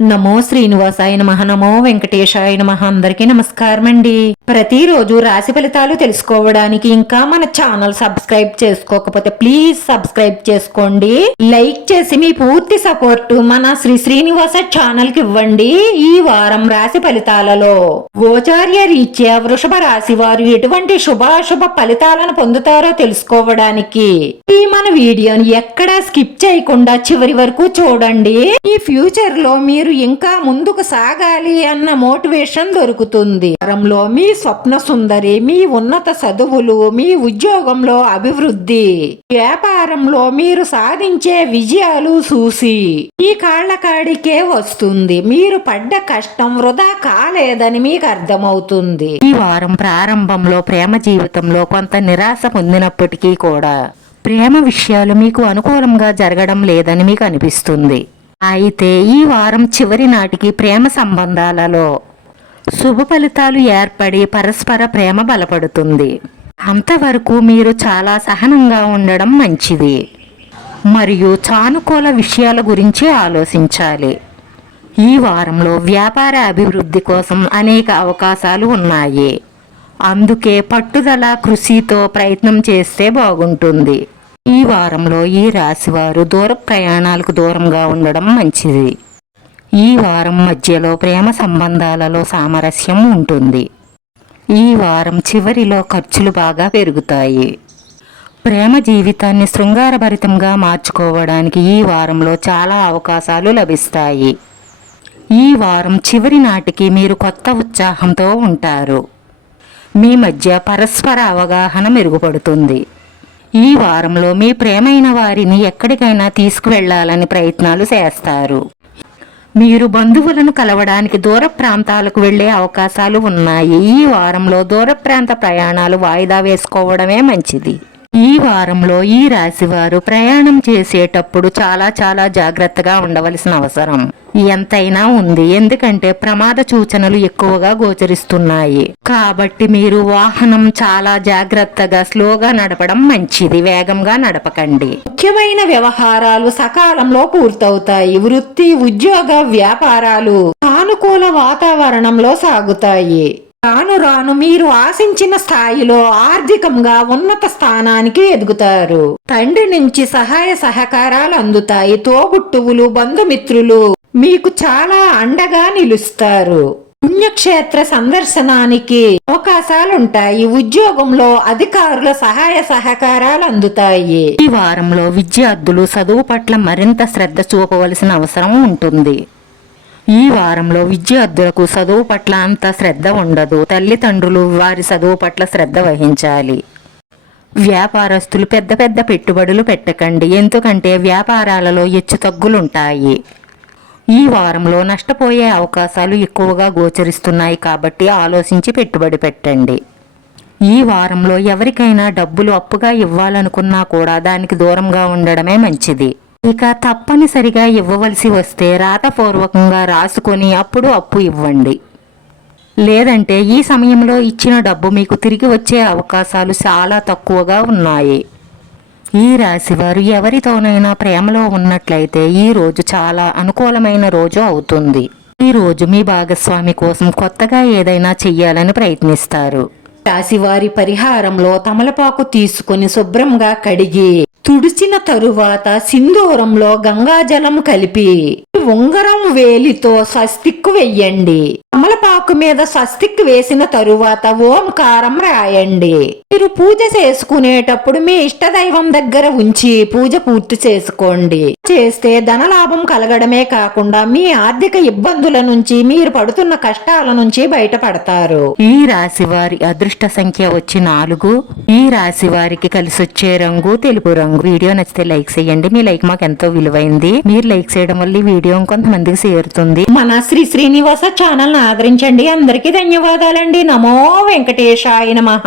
నమో శ్రీనివాసాయ నమః. నమో వెంకటేశాయ నమః. అందరికీ నమస్కారం అండి. ప్రతిరోజు రాశి ఫలితాలు తెలుసుకోవడానికి ఇంకా మన ఛానల్ సబ్స్క్రైబ్ చేసుకోకపోతే ప్లీజ్ సబ్స్క్రైబ్ చేసుకోండి. లైక్ చేసి మీ పూర్తి సపోర్ట్ మన శ్రీనివాస ఛానల్ కి ఇవ్వండి. ఈ వారం రాశి ఫలితాలలో గోచార్య రీత్యా వృషభ రాశి వారు ఎటువంటి శుభాశుభ ఫలితాలను పొందుతారో తెలుసుకోవడానికి ఈ మన వీడియోని ఎక్కడా స్కిప్ చేయకుండా చివరి వరకు చూడండి. ఈ ఫ్యూచర్ లో మీరు ఇంకా ముందుకు సాగాలి అన్న మోటివేషన్ దొరుకుతుంది. వారంలో మీ స్వప్న సుందరి, మీ ఉన్నత చదువులు, మీ ఉద్యోగంలో అభివృద్ధి, వ్యాపారంలో మీరు సాధించే విజయాలు చూసి ఈ కాళ్ల కాడికే వస్తుంది. మీరు పడ్డ కష్టం వృధా కాలేదని మీకు అర్థమవుతుంది. ఈ వారం ప్రారంభంలో ప్రేమ జీవితంలో కొంత నిరాశ పొందినప్పటికీ కూడా ప్రేమ విషయాలు మీకు అనుకూలంగా జరగడం లేదని మీకు అనిపిస్తుంది. అయితే ఈ వారం చివరి నాటికి ప్రేమ సంబంధాలలో శుభ ఫలితాలు ఏర్పడి పరస్పర ప్రేమ బలపడుతుంది. అంతవరకు మీరు చాలా సహనంగా ఉండడం మంచిది మరియు సానుకూల విషయాల గురించి ఆలోచించాలి. ఈ వారంలో వ్యాపార అభివృద్ధి కోసం అనేక అవకాశాలు ఉన్నాయి. అందుకే పట్టుదల కృషితో ప్రయత్నం చేస్తే బాగుంటుంది. ఈ వారంలో ఈ రాశివారు దూర ప్రయాణాలకు దూరంగా ఉండడం మంచిది. ఈ వారం మధ్యలో ప్రేమ సంబంధాలలో సామరస్యం ఉంటుంది. ఈ వారం చివరిలో ఖర్చులు బాగా పెరుగుతాయి. ప్రేమ జీవితాన్ని శృంగారభరితంగా మార్చుకోవడానికి ఈ వారంలో చాలా అవకాశాలు లభిస్తాయి. ఈ వారం చివరి నాటికి మీరు కొత్త ఉత్సాహంతో ఉంటారు. మీ మధ్య పరస్పర అవగాహన మెరుగుపడుతుంది. ఈ వారంలో మీ ప్రేమైన వారిని ఎక్కడికైనా తీసుకువెళ్లాలని ప్రయత్నాలు చేస్తారు. మీరు బంధువులను కలవడానికి దూర ప్రాంతాలకు వెళ్లే అవకాశాలు ఉన్నాయి. ఈ వారంలో దూర ప్రాంత ప్రయాణాలు వాయిదా వేసుకోవడమే మంచిది. ఈ వారంలో ఈ రాశివారు ప్రయాణం చేసేటప్పుడు చాలా జాగ్రత్తగా ఉండవలసిన అవసరం ఎంతైనా ఉంది. ఎందుకంటే ప్రమాద సూచనలు ఎక్కువగా గోచరిస్తున్నాయి. కాబట్టి మీరు వాహనం చాలా జాగ్రత్తగా స్లోగా నడపడం మంచిది. వేగంగా నడపకండి. ముఖ్యమైన వ్యవహారాలు సకాలంలో పూర్తవుతాయి. వృత్తి, ఉద్యోగ, వ్యాపారాలు సానుకూల వాతావరణంలో సాగుతాయి. రాను రాను మీరు ఆశించిన స్థాయిలో ఆర్థికంగా ఉన్నత స్థానానికి ఎదుగుతారు. తండ్రి నుంచి సహాయ సహకారాలు అందుతాయి. తోబుట్టువులు, బంధుమిత్రులు మీకు చాలా అండగా నిలుస్తారు. పుణ్యక్షేత్ర సందర్శనానికి అవకాశాలుంటాయి. ఉద్యోగంలో అధికారుల సహాయ సహకారాలు అందుతాయి. ఈ వారంలో విద్యార్థులు చదువు పట్ల మరింత శ్రద్ధ చూపవలసిన అవసరం ఉంటుంది. ఈ వారంలో విద్యార్థులకు చదువు పట్ల అంత శ్రద్ధ ఉండదు. తల్లిదండ్రులు వారి చదువు పట్ల శ్రద్ధ వహించాలి. వ్యాపారస్తులు పెద్ద పెట్టుబడులు పెట్టకండి. ఎందుకంటే వ్యాపారాలలో హెచ్చుతగ్గులుంటాయి. ఈ వారంలో నష్టపోయే అవకాశాలు ఎక్కువగా గోచరిస్తున్నాయి. కాబట్టి ఆలోచించి పెట్టుబడి పెట్టండి. ఈ వారంలో ఎవరికైనా డబ్బులు అప్పుగా ఇవ్వాలనుకున్నా కూడా దానికి దూరంగా ఉండడమే మంచిది. ఇక తప్పనిసరిగా ఇవ్వవలసి వస్తే రాతపూర్వకంగా రాసుకొని అప్పుడు అప్పు ఇవ్వండి. లేదంటే ఈ సమయంలో ఇచ్చిన డబ్బు మీకు తిరిగి వచ్చే అవకాశాలు చాలా తక్కువగా ఉన్నాయి. ఈ రాశివారు ఎవరితోనైనా ప్రేమలో ఉన్నట్లయితే ఈ రోజు చాలా అనుకూలమైన రోజు అవుతుంది. ఈ రోజు మీ భాగస్వామి కోసం కొత్తగా ఏదైనా చెయ్యాలని ప్రయత్నిస్తారు. రాశివారి పరిహారంలో తమలపాకు తీసుకుని శుభ్రంగా కడిగి తుడిచిన తరువాత సింధూరంలో గంగాజలం కలిపి ఉంగరం వేలితో స్వస్తిక్ వెయ్యండి. తమలపాకు మీద స్వస్తిక్ వేసిన తరువాత ఓంకారం రాయండి. మీరు పూజ చేసుకునేటప్పుడు మీ ఇష్టదైవం దగ్గర ఉంచి పూజ పూర్తి చేసుకోండి. చేస్తే ధనలాభం కలగడమే కాకుండా మీ ఆర్థిక ఇబ్బందుల నుంచి, మీరు పడుతున్న కష్టాల నుంచి బయటపడతారు. ఈ రాశి వారి అదృష్ట సంఖ్య వచ్చి 4. ఈ రాశి వారికి కలిసి వచ్చే రంగు తెలుపు రంగు. వీడియో నచ్చితే లైక్ చేయండి. మీ లైక్ మాకు ఎంతో విలువైంది. మీరు లైక్ చేయడం వల్ల ఈ వీడియో కొంతమందికి చేరుతుంది. మన శ్రీనివాస ఛానల్ ఆదరించండి. అందరికీ ధన్యవాదాలండి. నమో వెంకటేశాయ నమః.